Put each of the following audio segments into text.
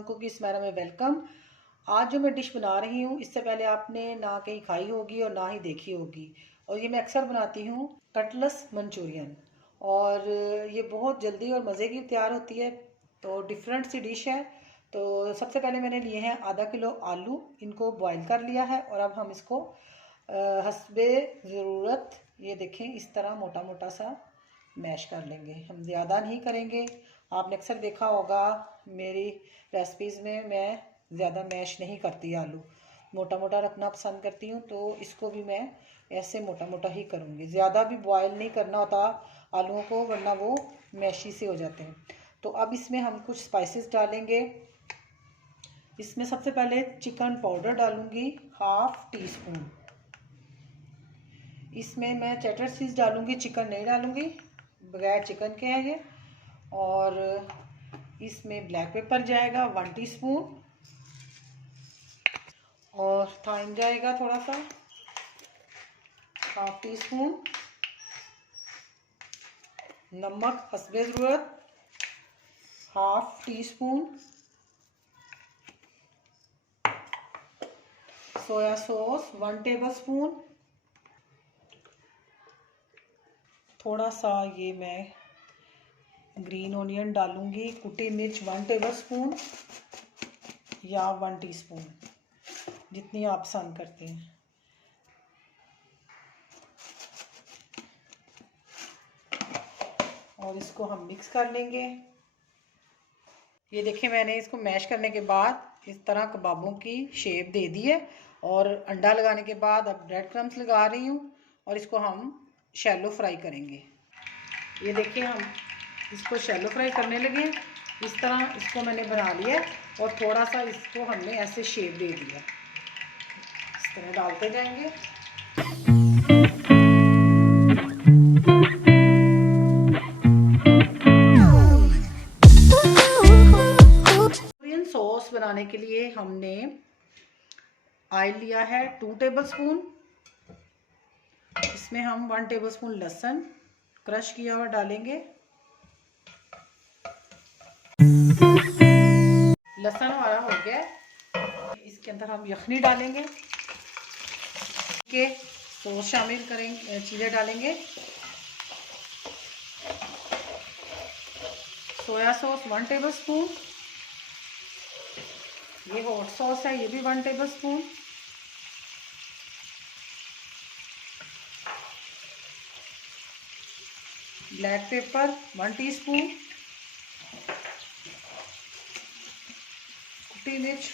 Cookies मैरा में welcome. आज जो मैं डिश बना रही हूँ इससे पहले आपने ना कहीं खाई होगी और ना ही देखी होगी, और ये मैं अक्सर बनाती हूँ, कटलेस मंचूरियन। और ये बहुत जल्दी और मज़े की तैयार होती है, तो डिफरेंट सी डिश है। तो सबसे पहले मैंने लिए हैं आधा किलो आलू, इनको बॉईल कर लिया है और अब हम इसको हस्बे ज़रूरत ये देखें इस तरह मोटा मोटा सा मैश कर लेंगे। हम ज़्यादा नहीं करेंगे। आपने अक्सर देखा होगा मेरी रेसिपीज़ में मैं ज़्यादा मैश नहीं करती, आलू मोटा मोटा रखना पसंद करती हूँ, तो इसको भी मैं ऐसे मोटा मोटा ही करूँगी। ज़्यादा भी बॉयल नहीं करना होता आलूओं को, वरना वो मैशी से हो जाते हैं। तो अब इसमें हम कुछ स्पाइसेस डालेंगे। इसमें सबसे पहले चिकन पाउडर डालूँगी, 1/2 टीस्पून। इसमें मैं चेडर चीज़ डालूँगी, चिकन नहीं डालूँगी, बगैर चिकन के है ये। और इसमें ब्लैक पेपर जाएगा 1 टीस्पून, और थाइम जाएगा थोड़ा सा 1/2 टीस्पून। नमक हस्बे ज़रूरत 1/2 टीस्पून। Soya sauce 1 tablespoon. थोड़ा सा ये मैं ग्रीन ऑनियन डालूंगी, कुटी मिर्च 1 टेबलस्पून या 1 टीस्पून, जितनी आप पसंद करते हैं। और इसको हम मिक्स कर लेंगे। ये देखिए मैंने इसको मैश करने के बाद इस तरह कबाबों की शेप दे दी है, और अंडा लगाने के बाद अब ब्रेड क्रम्स लगा रही हूँ, और इसको हम शैलो फ्राई करेंगे। ये देखिए हम इसको शैलो फ्राई करने लगे। इस तरह इसको मैंने बना लिया, और थोड़ा सा इसको हमने ऐसे शेप दे दिया। इस तरह डालते जाएंगे। मंचूरियन सॉस बनाने के लिए हमने ऑयल लिया है 2 टेबलस्पून। इसमें हम 1 टेबलस्पून लहसुन क्रश किया हुआ डालेंगे। लहसुन हमारा हो गया, इसके अंदर हम यखनी डालेंगे, के सॉस शामिल करेंगे, चीज़ें डालेंगे। Soya sauce 1 tablespoon. ये हॉट सॉस है, ये भी 1 टेबलस्पून। Black pepper 1 teaspoon. कुटी मिर्च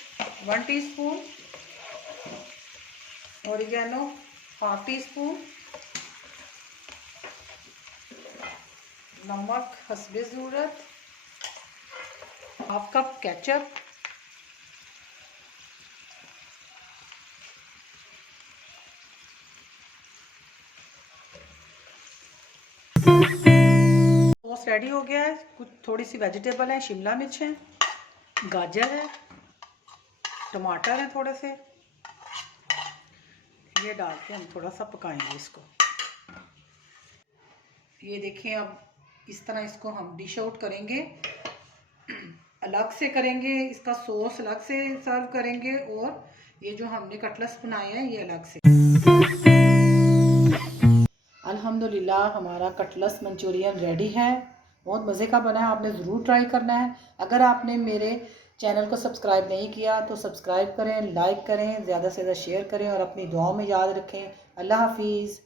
1 टीस्पून। Oregano 1/2 teaspoon. नमक हस्बे ज़रूरत। 1/2 कप केचप। सॉस रेडी हो गया है। कुछ थोड़ी सी वेजिटेबल है, शिमला मिर्च है, गाजर है, टमाटर है थोड़े से, ये डाल के हम थोड़ा सा पकाएंगे इसको। ये देखें अब इस तरह इसको हम डिश आउट करेंगे, अलग से करेंगे, इसका सॉस अलग से सर्व करेंगे, और ये जो हमने कटलेट्स बनाए हैं ये अलग से। अल्हम्दुलिल्लाह हमारा कटलेट्स मंचूरियन रेडी है। बहुत मज़े का बना है, आपने ज़रूर ट्राई करना है। अगर आपने मेरे चैनल को सब्सक्राइब नहीं किया तो सब्सक्राइब करें, लाइक करें, ज़्यादा से ज़्यादा शेयर करें, और अपनी दुआओं में याद रखें। अल्लाह हाफिज़।